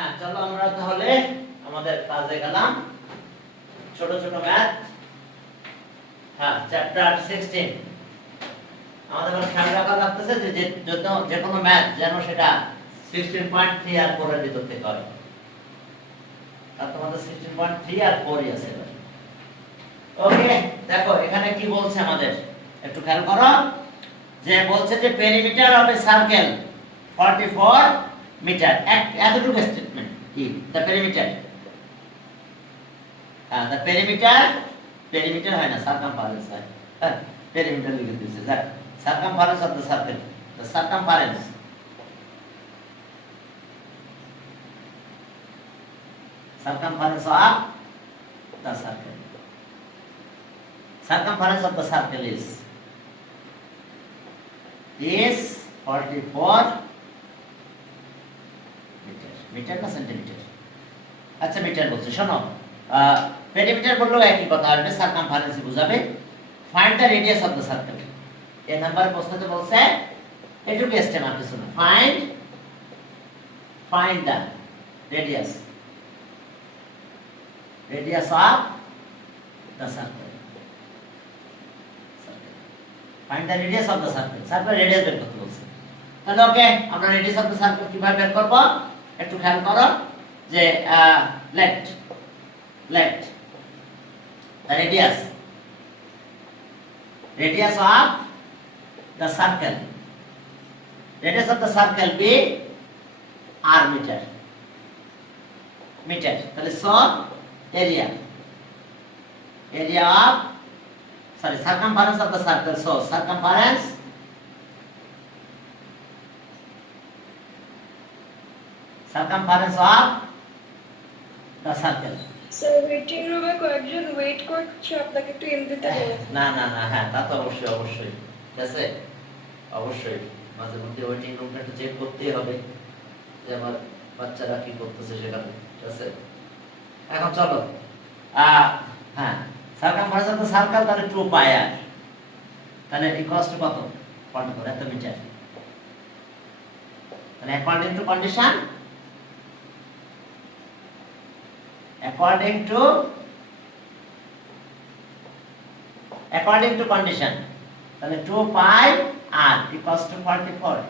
হ্যাঁ, চলো আমরা তাহলে আমাদের কাজে গেলাম। ছোট ছোট ম্যাথ, হ্যাঁ, চ্যাপ্টার 16। আমাদের খেয়াল রাখা লাগতেছে যে যে কোনো ম্যাথ যেন সেটা 16.3 আর 4 এর ভিতর থেকে হয়। আর তোমাদের 16.3 আর 4 ই আছে। ওকে, দেখো এখানে কি বলছে আমাদের, একটু খেয়াল করো। যে বলছে যে perimeter of a circle 44 metre. এতটুকু স্টেটমেন্ট কি দ্য পেরিমিটার, দ্য পেরিমিটার হয় না, সার্কামফারেন্স হয়। হ্যাঁ, পেরিমিটার লিখে দিয়েছে। দেখ, circumference of the circle, the circumference of the circle. Circumference of the circle is 44 metre. Metre না সেন্টিমিটার? আচ্ছা, মিটার বলছে। শোনো, পেরিমিটার বললেও একই কথা আসবে, সার্কামফারেন্স বোঝাবে। Find the radius of the circle. এই নাম্বার প্রশ্নতে বলছে এটুকু স্টেপ আর কিছু না। Find the radius of the circle. Find the radius of the circle. Circle radius বের করতে বলছে। তাহলে ওকে, আমরা radius of the circle কিভাবে বের করব একটু খেয়াল করো। যে let the radius of the circle, radius of the circle be r meter. তাহলে so area of circumference of the circle. So circumference of the circle. So waiting room এ কয়েকজন wait করছে, আপনাকে একটু এম দিতে হবে। না, হ্যাঁ, তা তো অবশ্যই ঠিক আছে। অবশ্যই মাঝে মধ্যে ওয়েটিং রুমটা একটু চেক করতেই হবে যে আমার বাচ্চারা কি করতেছে সেখানে, ঠিক আছে। এখন চলো, হ্যাঁ, সার্কামফারেন্স অফ দ্য সার্কেল তাহলে 2 পাই আর, তাহলে ইকুয়ালস টু কত? 44 এত মিটার। তাহলে অ্যাকর্ডিং টু কন্ডিশন, তাহলে 2 পাই আর ইকুয়ালস টু 44।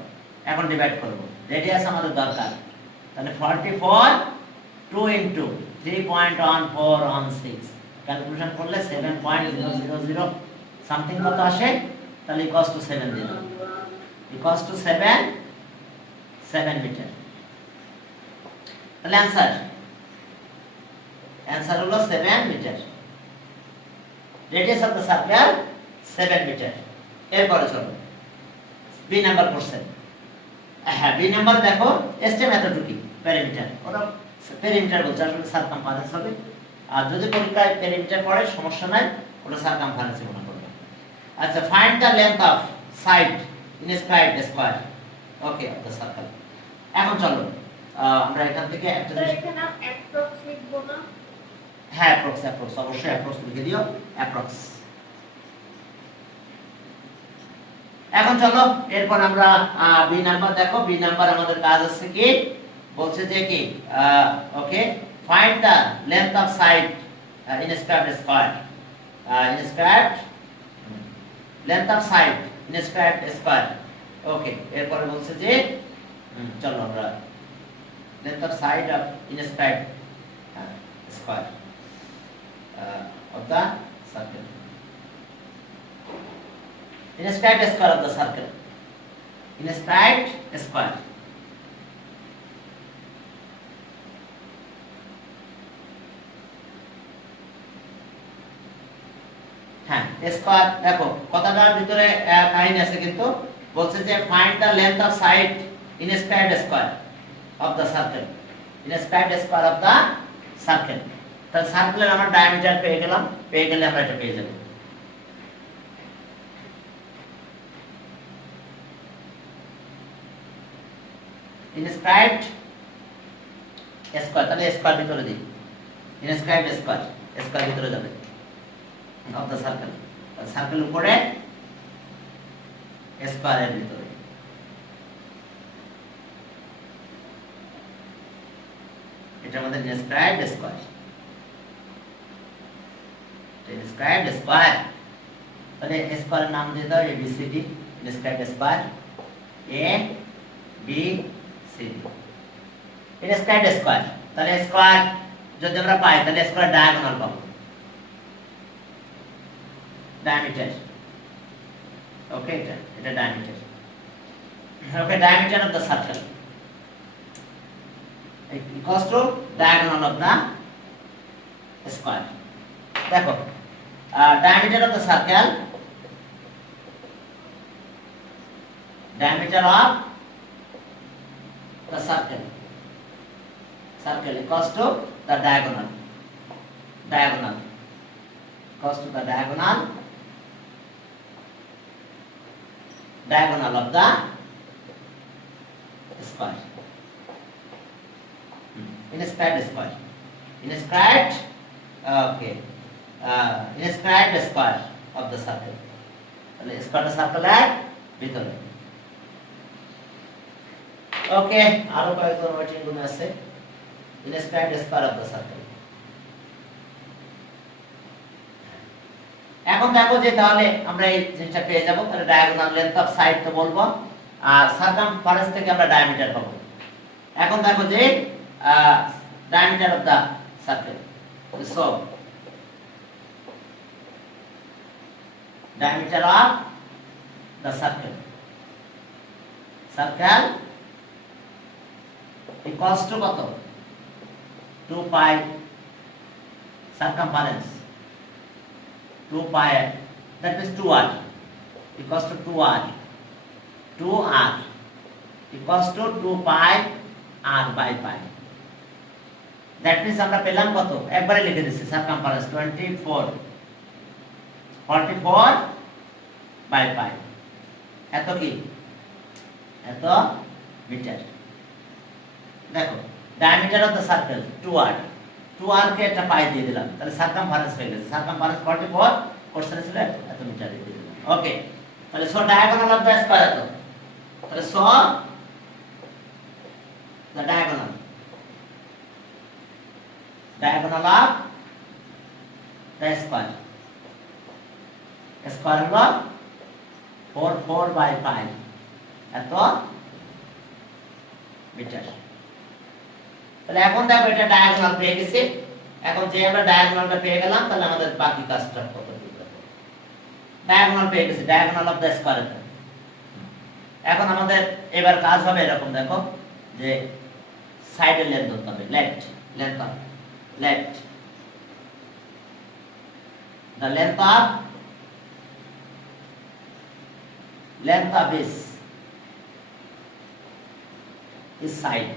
এখন ডিভাইড করব, রেডিয়াস আমাদের দরকার। তাহলে 44 2 ইনটু 3.1416 ক্যালকুলেশন করলে 7.000 সামথিং কত আসে, তাহলে ইকুয়ালস টু 7 দিলাম। Equals to 7 metre. তাহলে অ্যানসার হলো 7 metre. Radius of the circle 7 metre. এরপরে চলো বি নাম্বার কোশ্চেন। হ্যাঁ, বি নাম্বার দেখো এসটিএম এতটুকু পেরিমিটার। ওটা পেরিমিটার বলছে, আসলে সার্কামফারেন্স হবে। আর যদি পরীক্ষায় পেরিমিটার পড়ে সমস্যা নাই, ওটা সার্কামফারেন্স মনে করবে। আচ্ছা, find the length of side inscribed square, okay, of the circle. এখন চলো আমরা এখান থেকে একটা জিনিস, এখানে অ্যাপ্রক্স লিখব না? হ্যাঁ, অ্যাপ্রক্স অবশ্যই অ্যাপ্রক্স লিখে দিও, অ্যাপ্রক্স। এখন চলো এরপর আমরা বি নাম্বার দেখো। বি নাম্বার আমাদের কাজ আছে কি, বলছে যে কি, okay, find the length of side inscribed square. Length of side inscribed square, okay. এরপরে বলছে যে চলো আমরা length of side of inscribed square of the circle. Inscribed square of the circle. Inscribed square. হ্যাঁ, স্কয়ার দেখো কথাটার ভিতরে কাহিনী আছে, কিন্তু বলছে যে find the length of side inscribed square of the circle. Inscribed square of the circle. তাহলে সার্কেলের আমরা ডায়ামিটার পেয়ে গেলাম, পেয়ে গেলে আমরা এটা পেয়ে যাব। ইনস্ক্রাইবড স্কয়ার, তাহলে স্কয়ার ভিতরে দিই, ইনস্ক্রাইবড স্কয়ার ভিতরে যাবে অফ দ্য সার্কেল। সার্কেল উপরে, স্কয়ারের ভিতরে। এটার মধ্যে ইনস্ক্রাইবড স্কয়ার, ইনস্ক্রাইবড স্কয়ার, তাহলে স্কয়ারের নাম দিয়ে দাও ABCD, inscribed square A B C D, inscribed square. তাহলে স্কয়ার যদি আমরা পাই তাহলে স্কয়ার ডায়াগোনাল পাবো, ডায়ামিটার, ওকে, এটা diameter, okay, diameter of the circle equals to diagonal of the square. দেখো diameter of the circle, diameter of the circle equals to the diagonal equals to the diagonal of the square, inscribed square, inscribed, okay, inscribed square of the circle, তাহলে square সার্কেলের ভিতরে, ওকে। আরো কয়েকজন waiting রুমে আছে, inscribed square of the circle। এখন দেখো যে তাহলে আমরা এই জিনিসটা পেয়ে যাব, তাহলে ডায়াগোনাল লেন্থ অফ সাইড তো বলবো, আর সারকামফারেন্স থেকে আমরা ডায়ামিটার পাবো। এখন দেখো যে diameter of the circle, so diameter of the circle equals to কত, 2 pi circumference, 2 pi, that means 2r equals to 2r equals to 2 pi r by pi, that means আমরা পেলাম কত, একবারে লিখে দিচ্ছি, সারকামফারেন্স 44 বাই পাই, এত কি, এত মিটার। দেখো diameter of the circle 2r কে একটা পাই দিয়ে দিলাম, তাহলে সারকামফারেন্স হয়ে গেছে, সারকামফারেন্স 44, কোশ্চেন ছিল এত মিটার দিয়ে দিলাম, ওকে। তাহলে so diagonal of the square এত, তাহলে so the diagonal of the square, square হলো 44 বাই পাই, এত মিটার। তাহলে এখন দেখো এটা ডায়াগোনাল পেয়ে গেছি, এখন যে আমরা ডায়াগোনালটা পেয়ে গেলাম, তাহলে আমাদের বাকি কাজটা কত করতে হবে, ডায়াগোনাল পেয়ে গেছি, ডায়াগোনাল অফ দ্য স্কয়ার। এখন আমাদের এবার কাজ হবে এরকম, দেখো যে সাইডের লেন্থ ধরতে হবে, left the length of this side,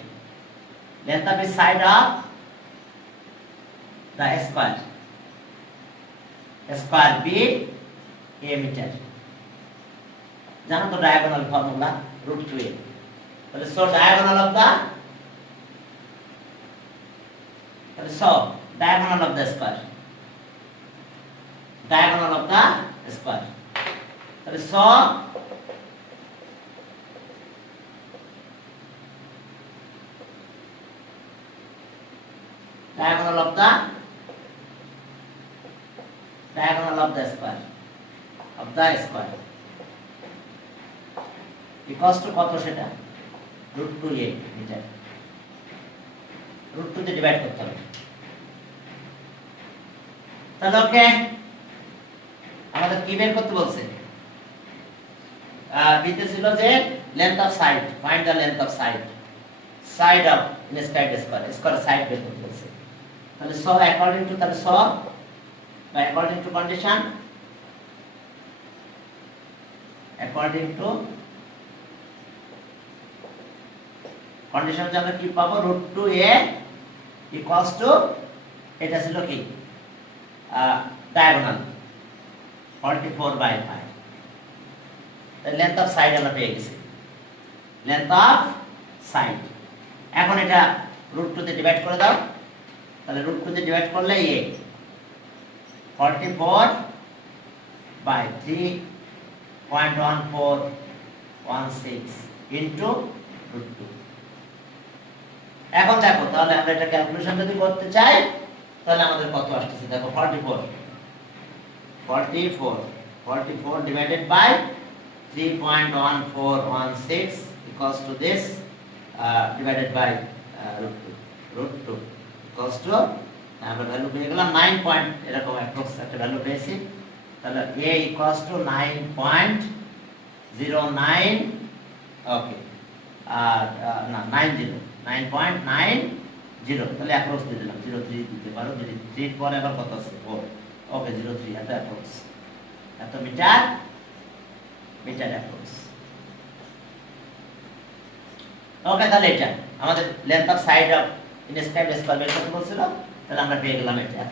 length of this side of the square be a meter, জানো তো ডায়াগোনাল ফর্মুলা √2a, তাহলে so diagonal of the, so diagonal of the square, তাহলে so diagonal of the square equals to কত, সেটা √2a metre, √2 দিয়ে divide করতে হবে। তাহলে ওকে, আমাদের কি বের করতে বলছে, বিতে ছিল যে length of side, find the length of side of inscribed square side বের করতে বলছে। তাহলে সো অ্যাকর্ডিং টু, তাহলে so by according to condition, যে আমরা কি পাবো, √2a ইকুয়ালস টু, এটা ছিল কি ডায়াগোনাল 44 বাই পাই, তাহলে লেন্থ অফ সাইড আমরা পেয়ে গেছি, লেন্থ অফ সাইড। এখন এটা √2 তে ডিভাইড করে দাও, তাহলে √2 তে ডিভাইড করলে 44 বাই 3.1416 ইনটু √2, এখন দেখো তাহলে আমরা এটা ক্যালকুলেশন যদি করতে চাই তাহলে আমাদের কত আসছে দেখো 44 divided by 3.1416 equals to this divided by √2 equals to আমরা ভ্যালু পেয়ে গেলাম 9 পয়েন্ট এরকম অ্যাপ্রক্স একটা ভ্যালু পেয়েছি তাহলে a equals to 9.09 ওকে আর না 9.90 তাহলে অ্যাপ্রক্স দিয়ে দিলাম 03 দিতে পারো যদি 3 পরে আবার কত আছে 4 ওকে 03 এটা অ্যাপ্রক্স এত মিটার অ্যাপ্রক্স ওকে তাহলে এটা আমাদের length of side of inscribed square বের করতে বলছিল তাহলে আমরা পেয়ে গেলাম এটা এত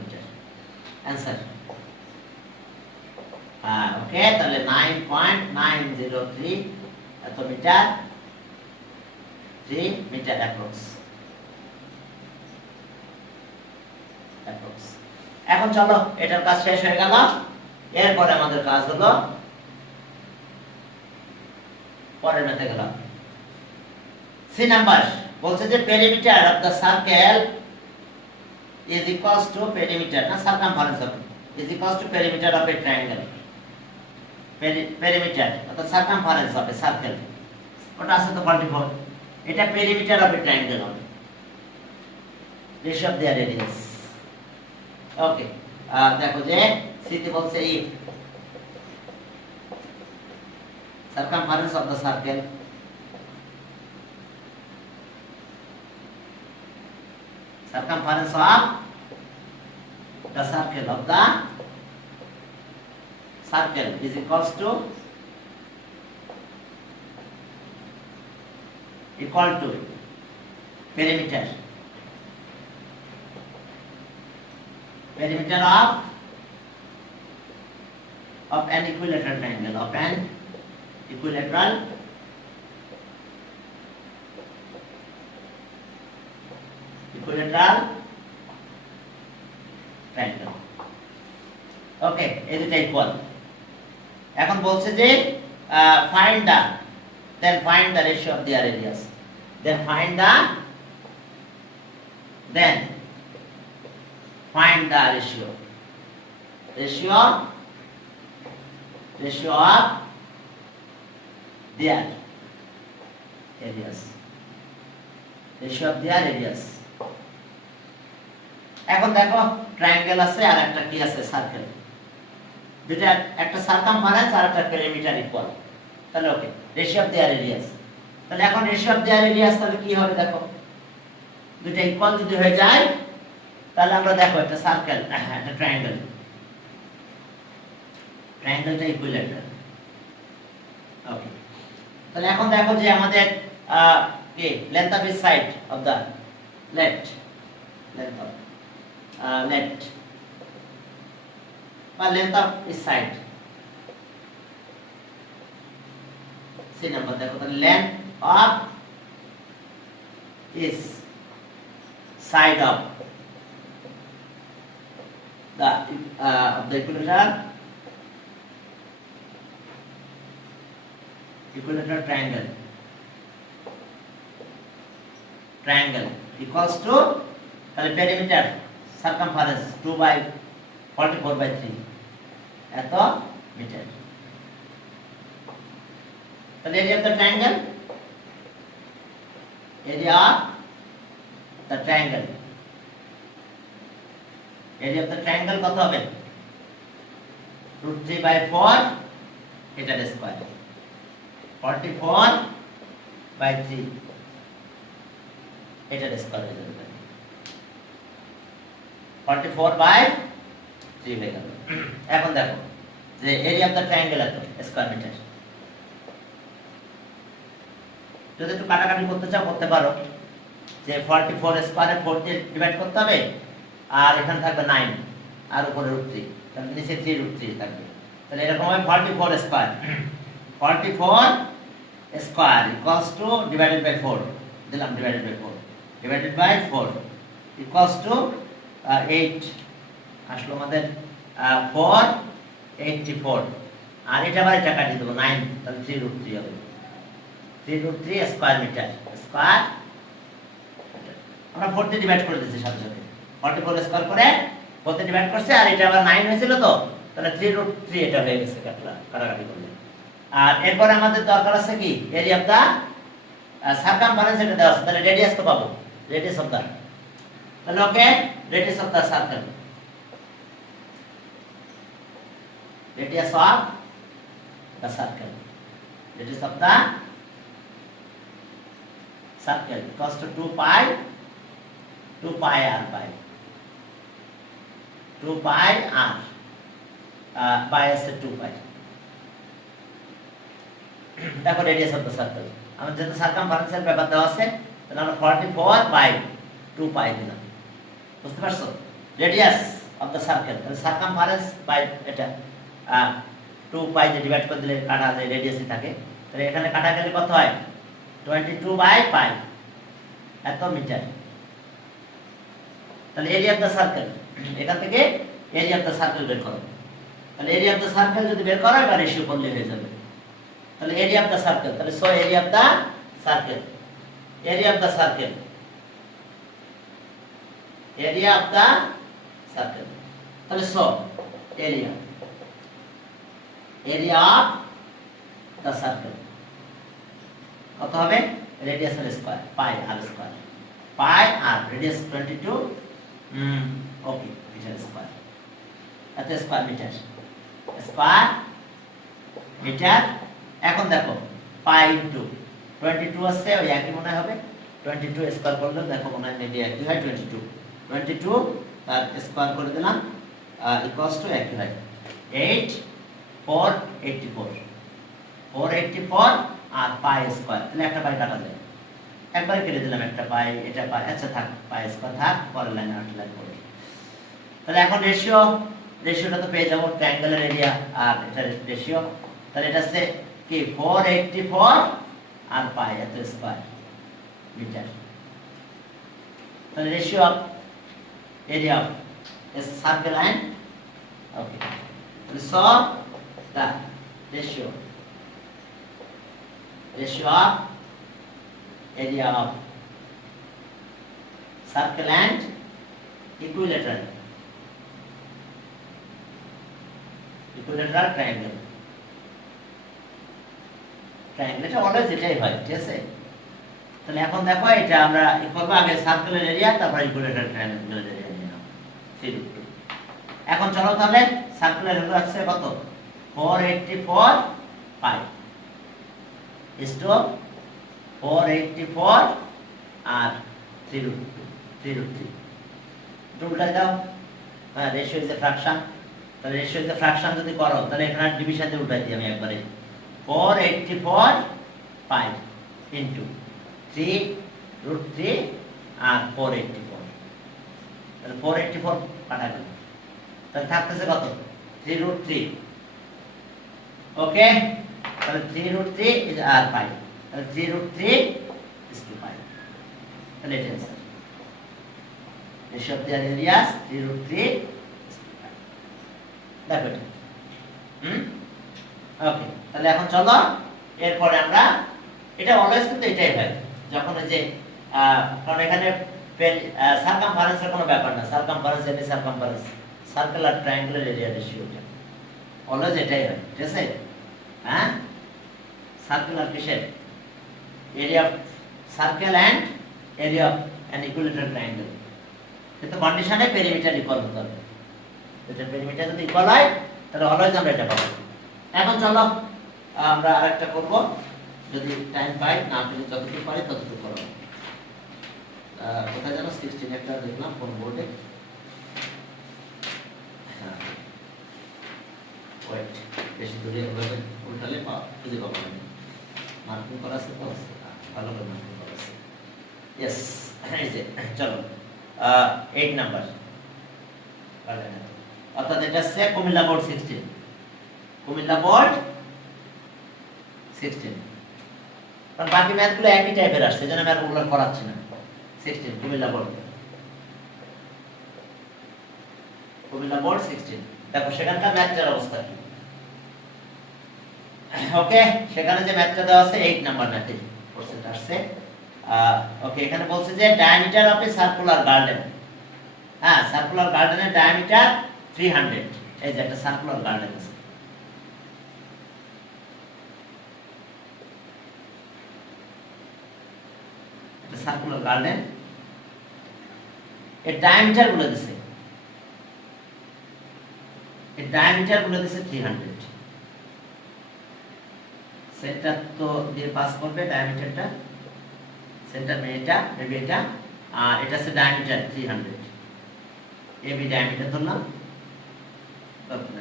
মিটার অ্যানসার ওকে তাহলে 9.903 এত মিটার 3 মিটার অ্যাপ্রক্স এখন চলো এটার কাজ শেষ হয়ে গেল এরপরে আমাদের কাজ হলো পরের ম্যাথে গেলাম সি নাম্বার বলছে যে perimeter of the circle is equals to perimeter না circumference of is equals to perimeter of a triangle perimeter অর্থাৎ circumference of a circle ওটা আছে তো 44 এটা perimeter of a triangle হবে ratio of their radius ওকে দেখো যে সিতে বলছে if circumference of the circle circumference of the circle is equals to perimeter of an equilateral triangle equilateral triangle ওকে এই দুটো ইকুয়াল এখন বলছে যে find the ratio of their radius find the ratio of their radius এখন দেখো triangle আছে আর একটা কি আছে সার্কেল দুটো একটা সার্কামফারেন্স আর একটা পেরিমিটার ইকুয়াল তাহলে ওকে রেশিও অফ देयर রেডিয়াস তাহলে এখন রেশিও অফ देयर রেডিয়াস তাহলে কি হবে দেখো দুটো ইকুয়াল যদি হয়ে যায় তাহলে আমরা দেখো একটা সার্কেল একটা ট্রায়াঙ্গেলটা ইকুইল্যাটারাল ওকে তাহলে এখন দেখো যে আমাদের কি length of each side of the left বা length of each side C number দেখো তাহলে length of each side of the equilateral triangle equals to তাহলে perimeter circumference 2 by 44 by 3 এত মিটার তাহলে area of the triangle area of the triangle কত হবে √3 by 4 এটার square 44 by 3 এটার square হয়ে যাবে 44 by 3 হয়ে গেল এখন দেখো যে এরিয়া অফ দ্য ট্রায়াঙ্গেল এত স্কয়ার মিটার যদি একটু কাটাকাটি করতে চাও করতে পারো যে 44 স্কয়ারে 4 দিয়ে ডিভাইড করতে হবে আর এখানে থাকবে 9 আর উপরে √3 তাহলে নিচে 3 থাকবে তাহলে এরকম হবে 44 square 44 square equals to divided by 4 দিলাম ডিভাইডেড বাই 4 ইকুয়ালস টু 8 আসলো আমাদের 484 আর এটা আবার এটা কাটিয়ে দেবো 9 তাহলে 3√3 হবে 3√3 স্কয়ার মিটার স্কয়ার আমরা 4 দিয়ে ডিভাইড করে দিয়েছি সাথে সাথে 44 স্কয়ার করে 4 দিয়ে ডিভাইড করছে আর এটা আবার 9 হয়েছিল তো তাহলে 3√3 এটা হয়ে গেছে কাটাকাটি করলে। আর এরপরে আমাদের দরকার আছে কি এরিয়া অফ দা সার্কামফারেন্স এটা দেওয়া আছে তাহলে রেডিয়াস তো পাবো রেডিয়াস অফ দা তাহলে okay radius of the circle radius of the circle radius of the circle equals to 2 pi r by 2 pi r by is 2 pi দেখো radius of the circle আমাদের যেহেতু সার্কামফারেন্সের ব্যাপার দেওয়া আছে তাহলে আমরা 44 by 2 pi দিলাম বুঝতে পারছো radius of the circle তাহলে সার্কামফারেন্স বাই এটা 2 পাই দিয়ে ডিভাইড করে দিলে কাটা যায় রেডিয়াসই থাকে তাহলে এখানে কাটা গেলে কত হয় 22 বাই পাই এত মিটার তাহলে এরিয়া অফ দা সার্কেল এখান থেকে এরিয়া অফ দা সার্কেল বের করো তাহলে এরিয়া অফ দা সার্কেল যদি বের করো এবার রেশিও করলে হয়ে যাবে তাহলে এরিয়া অফ দা সার্কেল তাহলে so area of the circle area of the circle area of the circle তাহলে so area area of the circle কত হবে radius r square pi r square pi r radius 22 okay meter square এত square meter এখন দেখো pi into 22 আছে ওই একই মনে হবে 22 স্কয়ার করলে দেখো মনে হয় নেবে একই হয় 22 তার স্কয়ার করে দিলাম ইকুয়ালস টু একই হয় 484 আর পাই স্কয়ার তাহলে একটা পাই কাটা যায় একবার কেটে দিলাম একটা পাই এটা পাই আচ্ছা থাক পাই স্কয়ার থাক পরের লাইনে 8 লাইন করব তাহলে এখন রেশিওটা তো পেয়ে যাব ট্রায়াঙ্গেলের এরিয়া আর এটা রেশিও তাহলে এটা হচ্ছে কি 484 আর পাই এত স্কয়ার মিটার তাহলে ratio of area of a circle line okay so the ratio of area of circle and equilateral triangle এটা অলওয়েজ এটাই হয় ঠিক আছে তাহলে এখন দেখো এটা আমরা কি করব আগে সার্কেলের এরিয়া তারপর ইকুইলেটারাল ট্রায়াঙ্গেলের এরিয়া নিয়ে নাও 3√2 এখন চলো তাহলে সার্কুলার হলো আছে কত 484 পাই ইসটো 484 আর 3√3 উল্টা দাও হ্যাঁ রেশিও ইজ এ ফ্র্যাকশন তাহলে রেশিও ইজ এ ফ্র্যাকশন যদি করো তাহলে এখানে ডিভিশন দিয়ে উল্টাই দিই আমি একবারে 484 পাই ইনটু 3√3 আর 484 তাহলে 484 কাটা গেল তাহলে থাকতেছে কত 3√3 ওকে তাহলে 3√3 ইজ আর পাই তাহলে 3√3 is to pi তাহলে এটা answer ratio of the areas 3√3 is to pi দেখো ওকে তাহলে এখন চলো এরপরে আমরা এটা অলওয়েজ কিন্তু এটাই হয় যখন এই যে কারণ এখানে সার্কামফারেন্সের কোনো ব্যাপার না circumference any circumference circular triangular area রেশিওটা অলওয়েজ এটাই হয় ঠিক আছে হ্যাঁ সার্কুলার কিসের area of circle and area of an equilateral triangle কিন্তু কন্ডিশনে পেরিমিটার ইকুয়াল হতে হবে এটা পেরিমিটার যদি ইকুয়াল হয় তাহলে অলওয়েজ আমরা এটা পাবো এখন চলো আমরা আরেকটা করব যদি টাইম পাই না পেলে যতটুকু পারি ততটুকু করব কোথায় যেন 16 একটা দেখলাম কোন বোর্ডে ওয়েট বেশি দূরে এভাবে উল্টালে খুঁজে পাবো না মার্কিং করা আছে তো ভালো করে মার্কিং করা আছে ইয়েস এই যে চলো 8 নাম্বার অর্থাৎ এটা হচ্ছে কুমিল্লা বোর্ড 16 কুমিল্লা বোর্ড 16 কারণ বাকি ম্যাথগুলো একই টাইপের আসছে যেন আমি আর ওগুলো করাচ্ছি না 16 কুমিল্লা বোর্ড 16 দেখো সেখানকার ম্যাথটার অবস্থা কি ওকে সেখানে যে ম্যাথটা দেওয়া আছে 8 নাম্বার ম্যাথে কোশ্চেনটা আসছে ওকে, এখানে বলছে যে diameter of A circular garden. হ্যাঁ, সার্কুলার গার্ডেনের ডায়ামিটার 300। এই যে একটা সার্কুলার গার্ডেন আছে, একটা সার্কুলার গার্ডেন, এর ডায়ামিটার বলে দিছে, এর ডায়ামিটার বলে দিছে 300। সেন্টার তো দিয়ে পাস করবে ডায়ামিটারটা, সেন্টার এটা মেবি এটা, আর এটা আছে ডায়ামিটার 300, এবি ডায়ামিটার ধরলাম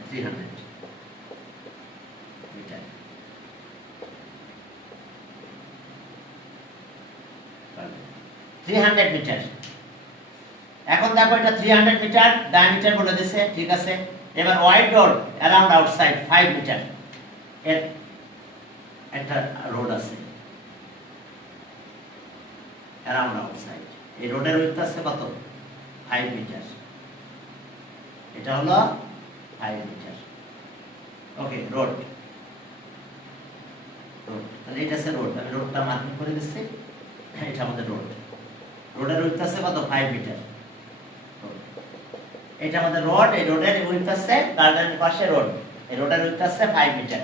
300 মিটার। মিটার। এখন দেখো এটা 300 মিটার ডায়ামিটার বলে দিয়েছে, ঠিক আছে। এবার wide road around outside 5 metre, এর একটা রোড আছে অ্যারাউন্ড আউটসাইড, এই রোডের উইডথ আছে কত? 5 মিটার। এটা হলো 5 মিটার। ওকে, রোড, রোড, তাহলে এটা আছে রোড, আমি রোডটা মার্কিং করে দিচ্ছি, এটা আমাদের রোড, রোডের উইডথ আছে কত? 5 মিটার। এটা আমাদের রোড, এই রোডের উইডথ আছে, গার্ডেনের পাশে রোড, এই রোডের উইডথ আছে 5 মিটার।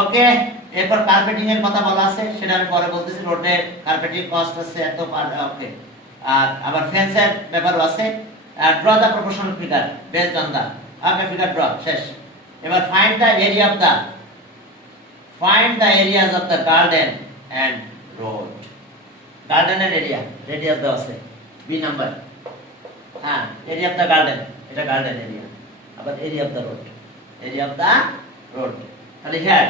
ওকে, এরপর কার্পেটিং এর কথা বলা আছে, সেটা আমি পরে বলতেছি। রোডের কার্পেটিং কস্ট আছে এত, ওকে। আর আবার ফেন্সের ব্যাপারও আছে। Draw the proportional figure based on the, okay, figure draw শেষ। এবার find the area of the, find the areas of the garden and road. গার্ডেনের এরিয়া, রেডিয়াস দেওয়া আছে বি নাম্বার। হ্যাঁ, এরিয়া অফ দা গার্ডেন, এটা garden area. আবার area of the road, area of the road, তাহলে here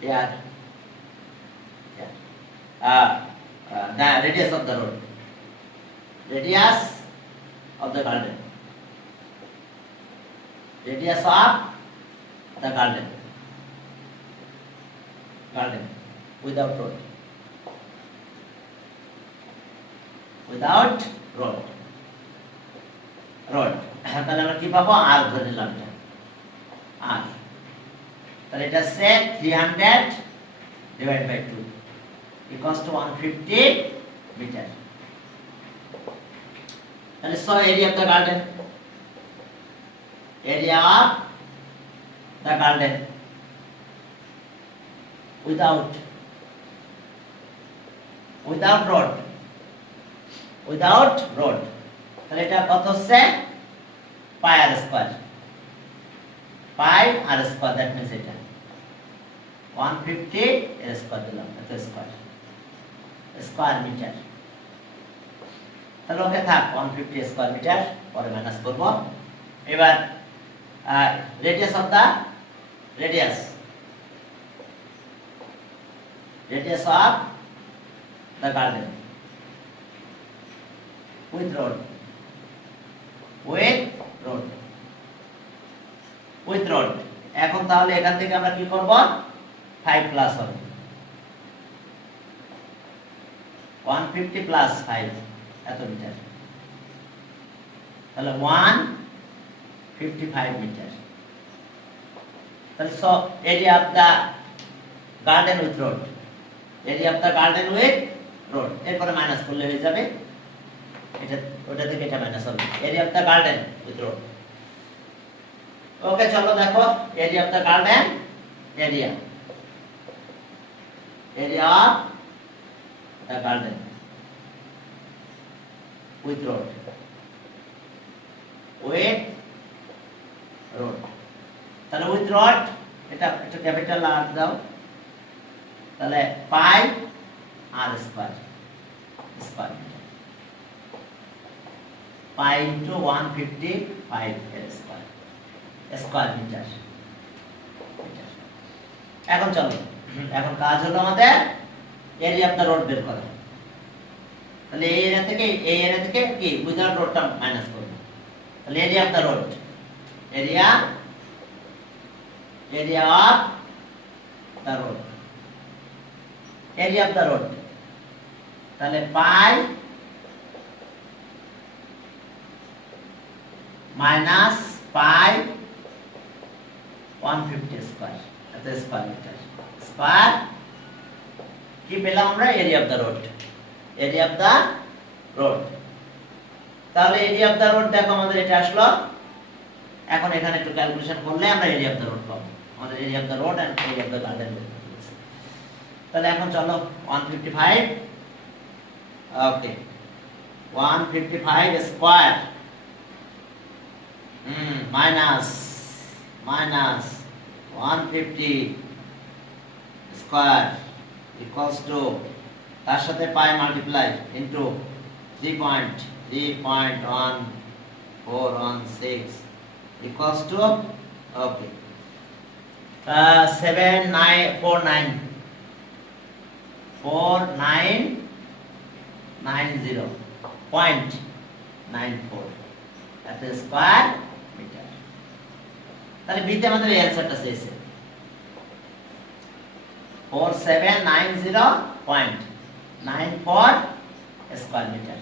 here the radius of the road, radius of the garden, radius of the garden, garden without road, without road, road, তাহলে আমরা কি পাবো? আর ধরে নিলাম, আর তাহলে এটা সে 300 divided by 2 equals to 150 meter. তাহলে so area of the garden, area of the garden without road, without road, তাহলে এটা কত হচ্ছে? Pi r square, pi r square, that means এটা 150 এর স্কয়ার দিলাম, এত স্কয়ার, স্কয়ার মিটার। তাহলে ওকে থাক 150 স্কয়ার মিটার, পরে মাইনাস করব। এবার radius of the, radius, radius of the garden with road, with road, with road. এখন তাহলে এখান থেকে আমরা কি করব? 5 প্লাস হবে, 150 প্লাস 5 এত মিটার, তাহলে 155 মিটার। তাহলে so area of the garden with road, area of the garden with road, এরপরে মাইনাস করলে হয়ে যাবে, এটা ওটা থেকে এটা মাইনাস হবে, area of the garden with road. Okay, চলো দেখো area of the garden, area, area of the garden with road, with road, তাহলে with road এটা একটা ক্যাপিটাল আর দাও, তাহলে pi r square, square meter, pi into 155 এর square, square meter. এখন চলো, এখন কাজ হলো আমাদের এরিয়া অফ দা রোড বের করা। তাহলে এই এরিয়া থেকে কি উইদাউট রোডটা মাইনাস করব। তাহলে area of the road, area, area of the road, area of the road, তাহলে পাই মাইনাস পাই 150 স্কয়ার, এত স্কয়ার মিটার, স্কয়ার কি পেলাম আমরা? Area of the road. Area of the road. তাহলে এরিয়া অফ দ্য রোড দেখো আমাদের এটা আসলো। এখন এখানে একটু ক্যালকুলেশন করলে আমরা এরিয়া অফ দ্য রোড পাবো। আমাদের area of the road and area of the garden. তাহলে এখন চলো 155, okay, 155 square minus 150 square equals to তার সাথে pi multiply into 3.1416 equals to, okay, 4990.94 এত স্কয়ার মিটার। তাহলে বিতে আমাদের এই অ্যানসারটা চেয়েছে 4790.94 স্কয়ার মিটার।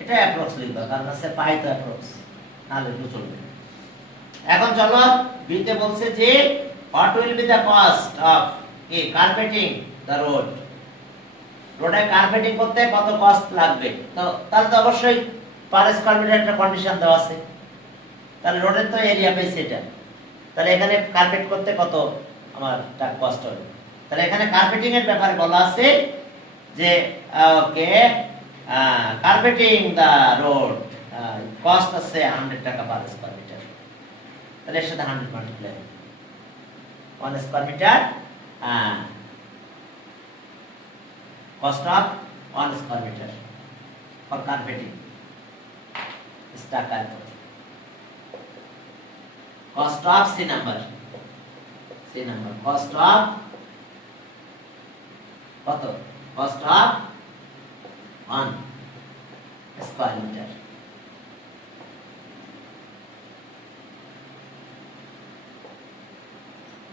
এটা অ্যাপ্রক্স লিখবা, কারণ আছে পাই তো অ্যাপ্রক্স, নাহলে একটু চলবে। এখন চলো বিতে বলছে যে what will be the cost of carpeting the road। রোডে কার্পেটিং করতে কত কস্ট লাগবে? তো তাহলে তো অবশ্যই পার স্কয়ার মিটার একটা কন্ডিশন দেওয়া আছে। তাহলে রোডের তো এরিয়া পেয়েছে এটা, তাহলে এখানে কার্পেট করতে কত আমার টাকা কস্ট হবে? তাহলে এখানে কার্পেটিং এর ব্যাপারে বলা আছে যে ওকে, কার্পেটিং দা রোড কস্ট আছে 100 টাকা পার স্কয়ার মিটার। তাহলে এর সাথে 100 multiply 1 square metre cost of 1 square meter for carpeting is টাকা। cost of C number cost of কত? cost of 1 square meter।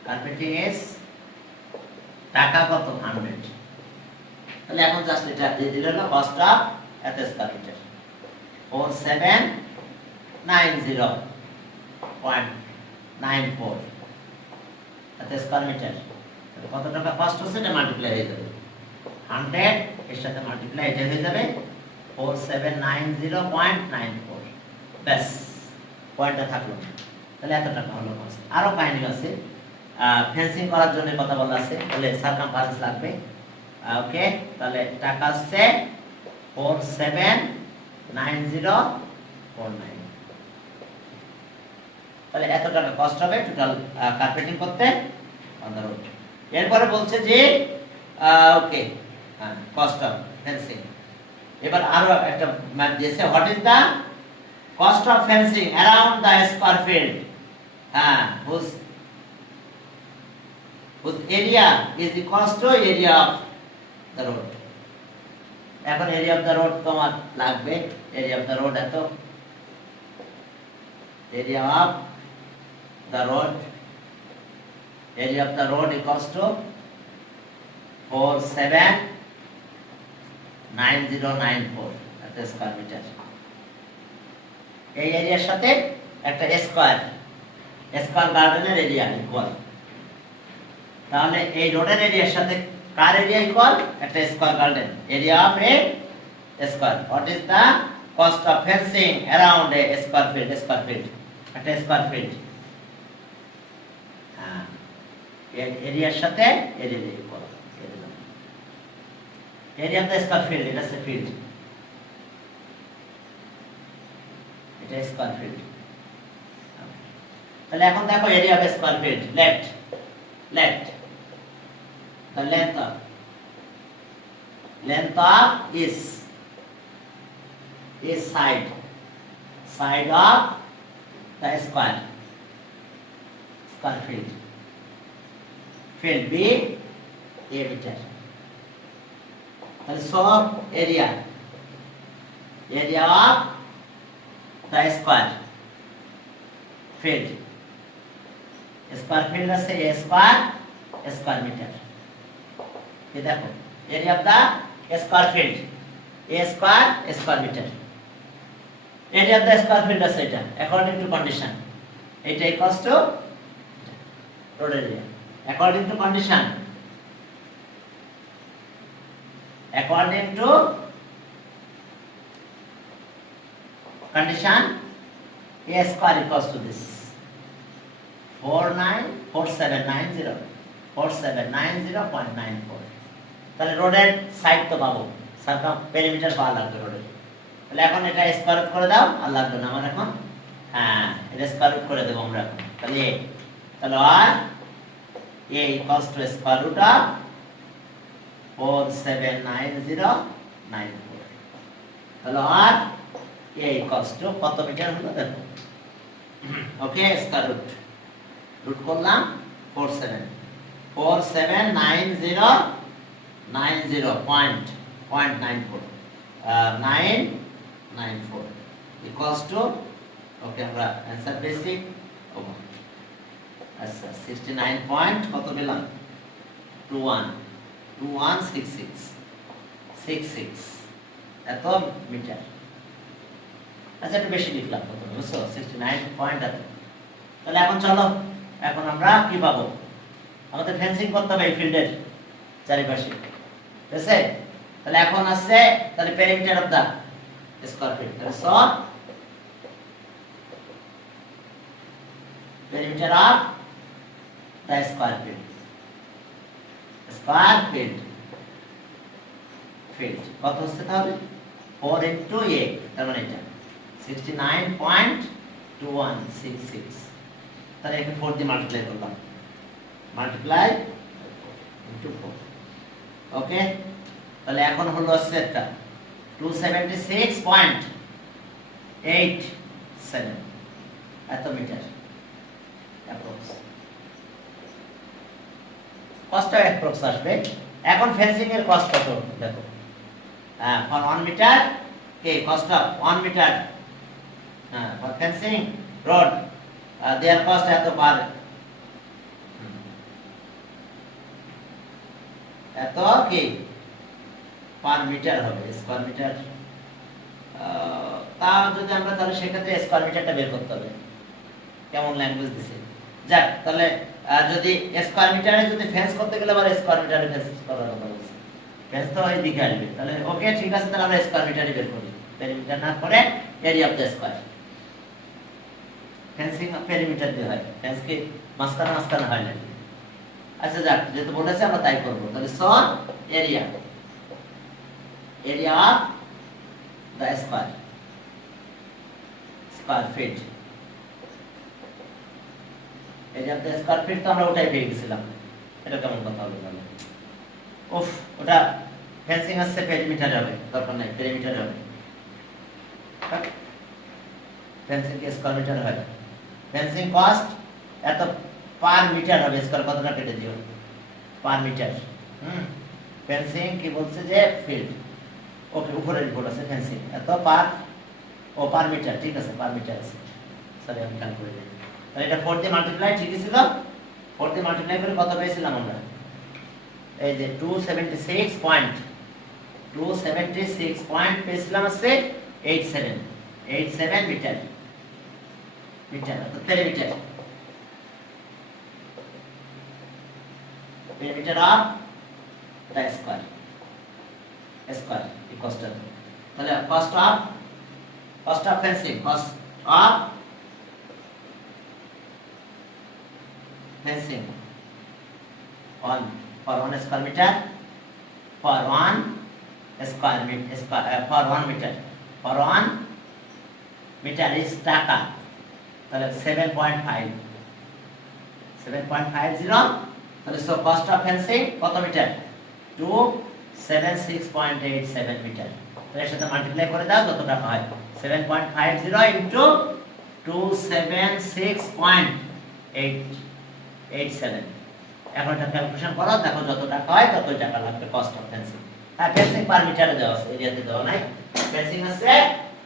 carpeting is টাকা কত? 100। তাহলে এখন জাস্ট এটা দিয়ে দিলে হলো কস্ট অফ এত স্কয়ার মিটার 4790.94 এত স্কয়ার মিটার। কত টাকা কস্ট হচ্ছে এটা মাল্টিপ্লাই হয়ে যাবে 100 এর সাথে মাল্টিপ্লাই এটা হয়ে যাবে 4790.94। ব্যাস, পয়েন্টটা থাকলো। তাহলে এত টাকা হলো কস্ট। আরো কাহিনী আছে, ফেন্সিং করার জন্য কথা বলা আছে, তাহলে সার্কামফারেন্স লাগবে। ওকে, তাহলে টাকা হচ্ছে 479049। তাহলে এত টাকা কস্ট হবে টোটাল কার্পেটিং করতে অন দ্য রোড। এরপরে বলছে যে ওকে, কস্ট অফ ফেন্সিং। এবার আরো একটা ম্যাথ দিয়েছে, what is the cost of fencing around the square field whose area is equals to area of the road। এখন এরিয়া অফ দ্য রোড তোমার লাগবে, এরিয়া অফ দ্য রোড এত, area of the road equals to 479094 এত square metre. এই এরিয়ার সাথে একটা square গার্ডেনের এরিয়া ইকুয়াল। তাহলে এই রোডের এরিয়ার সাথে কার এরিয়া ইকুয়াল? একটা square garden, area of a square. What is the cost of fencing around a square field? একটা স্কয়ার ফিল্ড, এর এরিয়ার সাথে area equal. Area of the square field, এটা হচ্ছে ফিল্ড, এটা স্কয়ার ফিল্ড। তাহলে এখন দেখো area of square field, left the length of is side of the square field B a meter। so area of the square field আছে a square meter। ये देखो area of the square field a square meter। Area of the square field আছে এটা according to condition, এটা equals to road area according to condition according to condition a square equals to this 4790.94 তাহলে রোডের side তো পাবো circum perimeter পাওয়া লাগবে রোডের তাহলে এখন এটা স্কয়ার রুট করে দাও আর লাগবে না আমার এখন হ্যাঁ এটা স্কয়ার রুট করে দেব আমরা এখন তাহলে আর a equals to square root of 479094 তাহলে আর a equals to কত মিটার হলো দেখো ওকে স্কয়ার রুট রুট করলাম 994 equals to ওকে আমরা आंसर বেসিক ওভার আচ্ছা 69 পয়েন্ট কত পেলাম 2166 এত মিটার আচ্ছা একটু বেশি লিখলাম প্রথমে বুঝছো 69 পয়েন্ট এত তাহলে এখন চলো এখন আমরা কি পাবো আমাদের ফেন্সিং করতে হবে এই ফিল্ডের চারিপাশে ঠিক আছে তাহলে এখন আছে তাহলে perimeter of the square field তাহলে so perimeter of the square field কত হচ্ছে তাহলে 4 into 8 তার মানে এটা 69.2166 তাহলে এখানে 4 দিয়ে মাল্টিপ্লাই করলাম মাল্টিপ্লাই ইনটু 4 ওকে তাহলে এখন হলো সেটটা 276.87 এত মিটার অ্যাপ্রক্স কষ্ট অ্যাপ্রক্স আসবে এখন ফেন্সিং এর কষ্ট কত দেখো ফর 1 মিটার কে cost of 1 metre for fencing rod their cost এত পার এত কি পার মিটার হবে স্কয়ার মিটার তা যদি আমরা তাহলে সেক্ষেত্রে স্কয়ার মিটারটা বের করতে হবে কেমন ল্যাঙ্গুয়েজ দিছে যাক তাহলে যদি স্কয়ার মিটারে যদি ফেন্স করতে গেলে আবার স্কয়ার মিটারে ফেন্স করার কথা বলছি ফেন্স তো এই দিকে আসবে তাহলে ওকে ঠিক আছে তাহলে আমরা স্কয়ার মিটারে বের করি পেরিমিটার না করে area of the square fencing perimeter দিয়ে হয় ফেন্স কি মাঝখানে হয় না আচ্ছা যাক যেহেতু বলেছে আমরা তাই করব তাহলে so area of the square feet area of the square feet তো আমরা ওটাই পেয়ে গেছিলাম এটা কেমন কথা হলো তাহলে উফ ওটা ফেন্সিং আছে পেরিমিটার হবে দরকার নাই পেরিমিটার হবে ফেন্সিং কি স্কয়ার মিটার হয় ফেন্সিং কস্ট এত পার মিটার হবে স্কয়ার কতটা কেটে দিও পার মিটার ফেন্সিং কি বলছে যে ফিল্ড ওকে উপরে রিপোর্ট আছে ফেন্সিং এত পার মিটার ঠিক আছে পার মিটার আছে সরি আমি কান করে দিই তাহলে এটা 4 দিয়ে মাল্টিপ্লাই ঠিকই ছিল 4 দিয়ে মাল্টিপ্লাই করে কত পেয়েছিলাম আমরা এই যে 276 পয়েন্ট পেয়েছিলাম আছে 87 মিটার তো perimeter of the square equals to তাহলে cost of fencing on for 1 square meter for 1 meter is টাকা তাহলে 7.50 তাহলে সো কস্ট অফ ফেন্সিং কত মিটার 276.87 মিটার তাহলে এর সাথে মাল্টিপ্লাই করে দাও কত টাকা হয় 7.50 ইনটু 276.87 এখন এটা ক্যালকুলেশন করো দেখো যত টাকা হয় তত টাকা লাগবে কস্ট অফ ফেন্সিং আর ফেন্সিং পার মিটারে দেওয়া আছে এরিয়াতে দেওয়া নাই ফেন্সিং আছে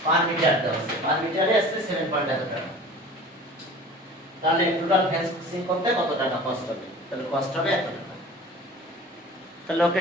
পার মিটার দেওয়া আছে পার মিটারে আছে 7 পয়েন্ট এত টাকা তাহলে টোটাল ফেন্সিং করতে কত টাকা কস্ট হবে তাহলে কস্ট হবে এত টাকা তাহলে ওকে